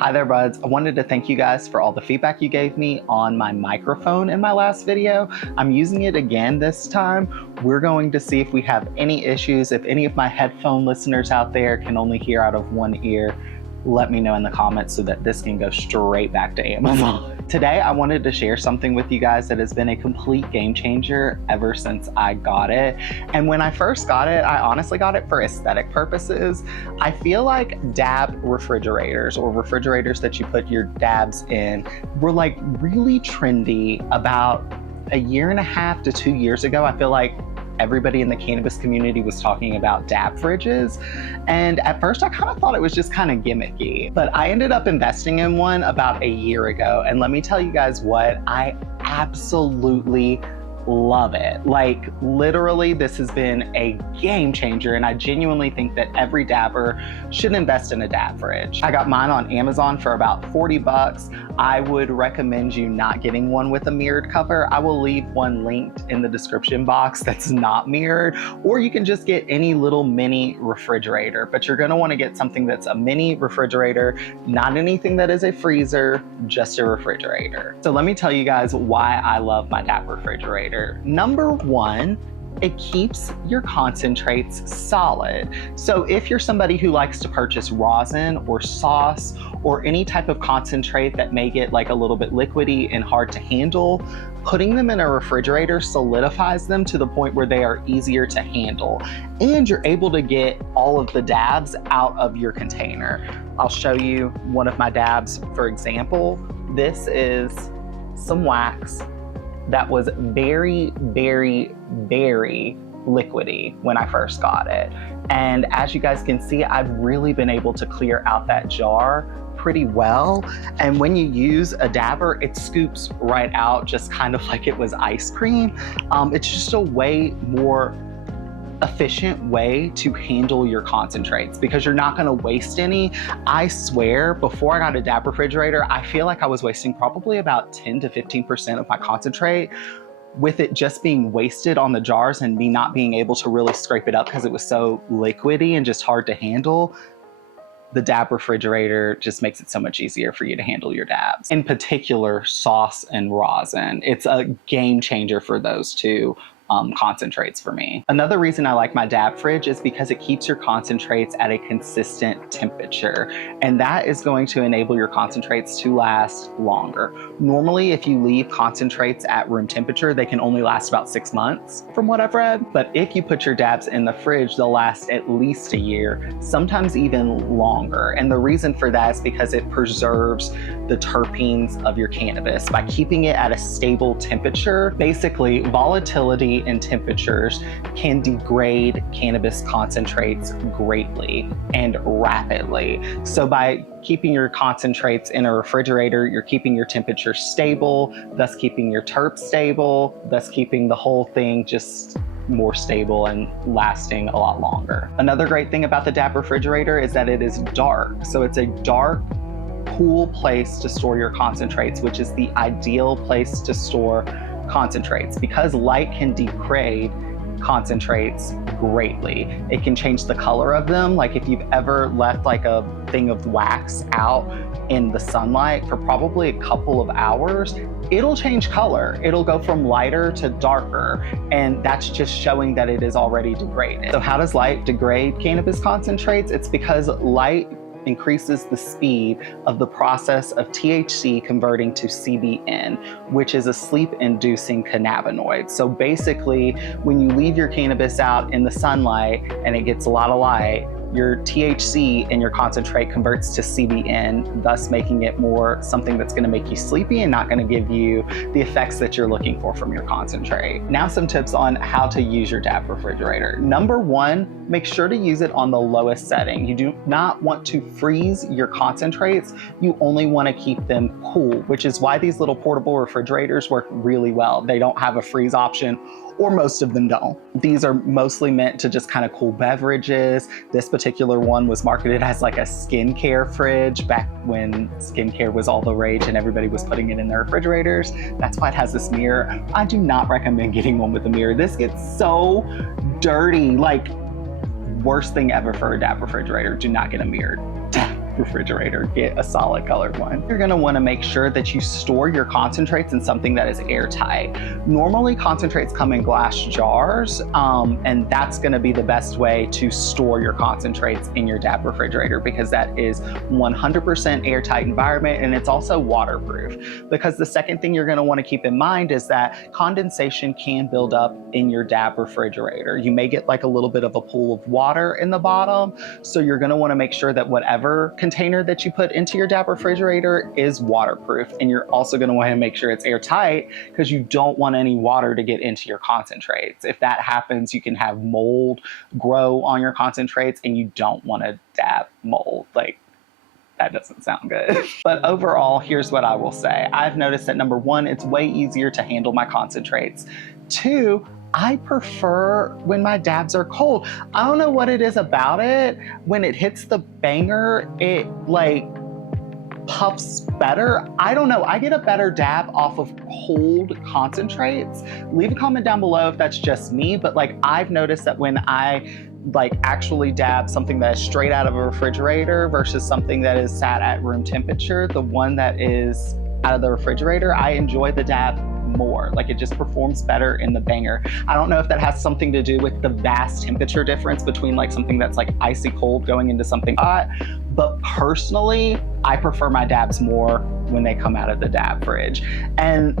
Hi there, buds. I wanted to thank you guys for all the feedback you gave me on my microphone in my last video. I'm using it again this time. We're going to see if we have any issues. If any of my headphone listeners out there can only hear out of one ear, let me know in the comments so that this can go straight back to Amazon. Today, I wanted to share something with you guys that has been a complete game changer ever since I got it. And when I first got it, I honestly got it for aesthetic purposes. I feel like dab refrigerators, or refrigerators that you put your dabs in, were like really trendy about a year and a half to 2 years ago. I feel like everybody in the cannabis community was talking about dab fridges. And at first I kind of thought it was just kind of gimmicky, but I ended up investing in one about a year ago. And let me tell you guys what, I absolutely love it. Like literally, this has been a game changer, and I genuinely think that every dabber should invest in a dab fridge. I got mine on Amazon for about 40 bucks. I would recommend you not getting one with a mirrored cover. I will leave one linked in the description box that's not mirrored, or you can just get any little mini refrigerator, but you're gonna wanna get something that's a mini refrigerator, not anything that is a freezer, just a refrigerator. So let me tell you guys why I love my dab refrigerator. Number one, it keeps your concentrates solid. So if you're somebody who likes to purchase rosin or sauce or any type of concentrate that may get like a little bit liquidy and hard to handle, putting them in a refrigerator solidifies them to the point where they are easier to handle. And you're able to get all of the dabs out of your container. I'll show you one of my dabs, for example. This is some wax that was very, very, very liquidy when I first got it. And as you guys can see, I've really been able to clear out that jar pretty well. And when you use a dabber, it scoops right out just kind of like it was ice cream. It's just a way more efficient way to handle your concentrates because you're not gonna waste any. I swear, before I got a dab refrigerator, I feel like I was wasting probably about 10 to 15% of my concentrate, with it just being wasted on the jars and me not being able to really scrape it up because it was so liquidy and just hard to handle. The dab refrigerator just makes it so much easier for you to handle your dabs. In particular, sauce and rosin. It's a game changer for those two concentrates for me. Another reason I like my dab fridge is because it keeps your concentrates at a consistent temperature, and that is going to enable your concentrates to last longer. Normally, if you leave concentrates at room temperature, they can only last about 6 months from what I've read. But if you put your dabs in the fridge, they'll last at least a year, sometimes even longer. And the reason for that is because it preserves the terpenes of your cannabis by keeping it at a stable temperature. Basically, volatility and temperatures can degrade cannabis concentrates greatly and rapidly. So by keeping your concentrates in a refrigerator, you're keeping your temperature stable, thus keeping your terp stable, thus keeping the whole thing just more stable and lasting a lot longer. Another great thing about the dab refrigerator is that it is dark. So it's a dark, cool place to store your concentrates, which is the ideal place to store concentrates because light can degrade concentrates greatly. It can change the color of them. Like if you've ever left like a thing of wax out in the sunlight for probably a couple of hours, it'll change color. It'll go from lighter to darker, and that's just showing that it is already degraded. So how does light degrade cannabis concentrates? It's because light increases the speed of the process of THC converting to CBN, which is a sleep-inducing cannabinoid. So basically, when you leave your cannabis out in the sunlight and it gets a lot of light, your THC in your concentrate converts to CBN, thus making it more something that's gonna make you sleepy and not gonna give you the effects that you're looking for from your concentrate. Now some tips on how to use your dab refrigerator. Number one, make sure to use it on the lowest setting. You do not want to freeze your concentrates. You only wanna keep them cool, which is why these little portable refrigerators work really well. They don't have a freeze option, or most of them don't. These are mostly meant to just kind of cool beverages. This particular one was marketed as like a skincare fridge back when skincare was all the rage and everybody was putting it in their refrigerators. That's why it has this mirror. I do not recommend getting one with a mirror. This gets so dirty, like worst thing ever for a dab refrigerator. Do not get a mirrored refrigerator. Get a solid colored one. You're gonna wanna make sure that you store your concentrates in something that is airtight. Normally concentrates come in glass jars, and that's gonna be the best way to store your concentrates in your dab refrigerator, because that is 100% airtight environment, and it's also waterproof. Because the second thing you're gonna wanna keep in mind is that condensation can build up in your dab refrigerator. You may get like a little bit of a pool of water in the bottom, so you're gonna wanna make sure that whatever container that you put into your dab refrigerator is waterproof. And you're also gonna wanna make sure it's airtight, because you don't want any water to get into your concentrates. If that happens, you can have mold grow on your concentrates, and you don't wanna dab mold. Like, that doesn't sound good. But overall, here's what I will say. I've noticed that number one, it's way easier to handle my concentrates. Two, I prefer when my dabs are cold. I don't know what it is about it. When it hits the banger, it like puffs better. I don't know. I get a better dab off of cold concentrates. Leave a comment down below if that's just me, but like I've noticed that when I like actually dab something that is straight out of a refrigerator versus something that is sat at room temperature, the one that is out of the refrigerator, I enjoy the dab more. Like, it just performs better in the banger. I don't know if that has something to do with the vast temperature difference between like something that's like icy cold going into something hot, but personally, I prefer my dabs more when they come out of the dab fridge. And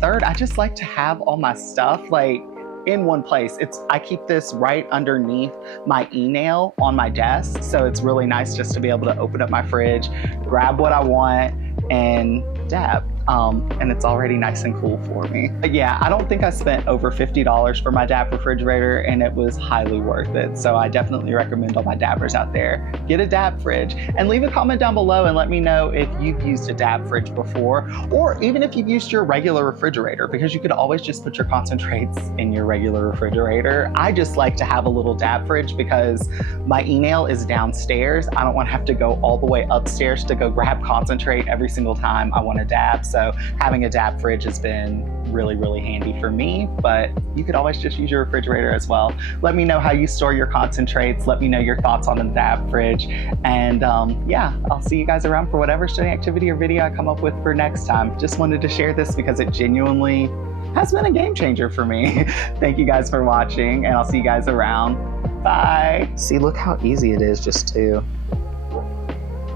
third, I just like to have all my stuff like in one place. I keep this right underneath my e-nail on my desk, so it's really nice just to be able to open up my fridge, grab what I want, and dab. And it's already nice and cool for me. But yeah, I don't think I spent over $50 for my dab refrigerator, and it was highly worth it. So I definitely recommend all my dabbers out there, get a dab fridge, and leave a comment down below and let me know if you've used a dab fridge before, or even if you've used your regular refrigerator, because you could always just put your concentrates in your regular refrigerator. I just like to have a little dab fridge because my e-nail is downstairs. I don't want to have to go all the way upstairs to go grab concentrate every single time I want to dab. So having a dab fridge has been really, really handy for me, but you could always just use your refrigerator as well. Let me know how you store your concentrates. Let me know your thoughts on the dab fridge. And yeah, I'll see you guys around for whatever study activity or video I come up with for next time. Just wanted to share this because it genuinely has been a game changer for me. Thank you guys for watching, and I'll see you guys around. Bye. See, look how easy it is just to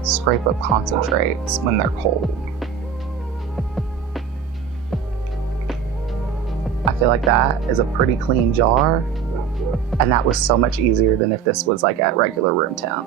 scrape up concentrates when they're cold. I feel like that is a pretty clean jar, and that was so much easier than if this was like at regular room temp.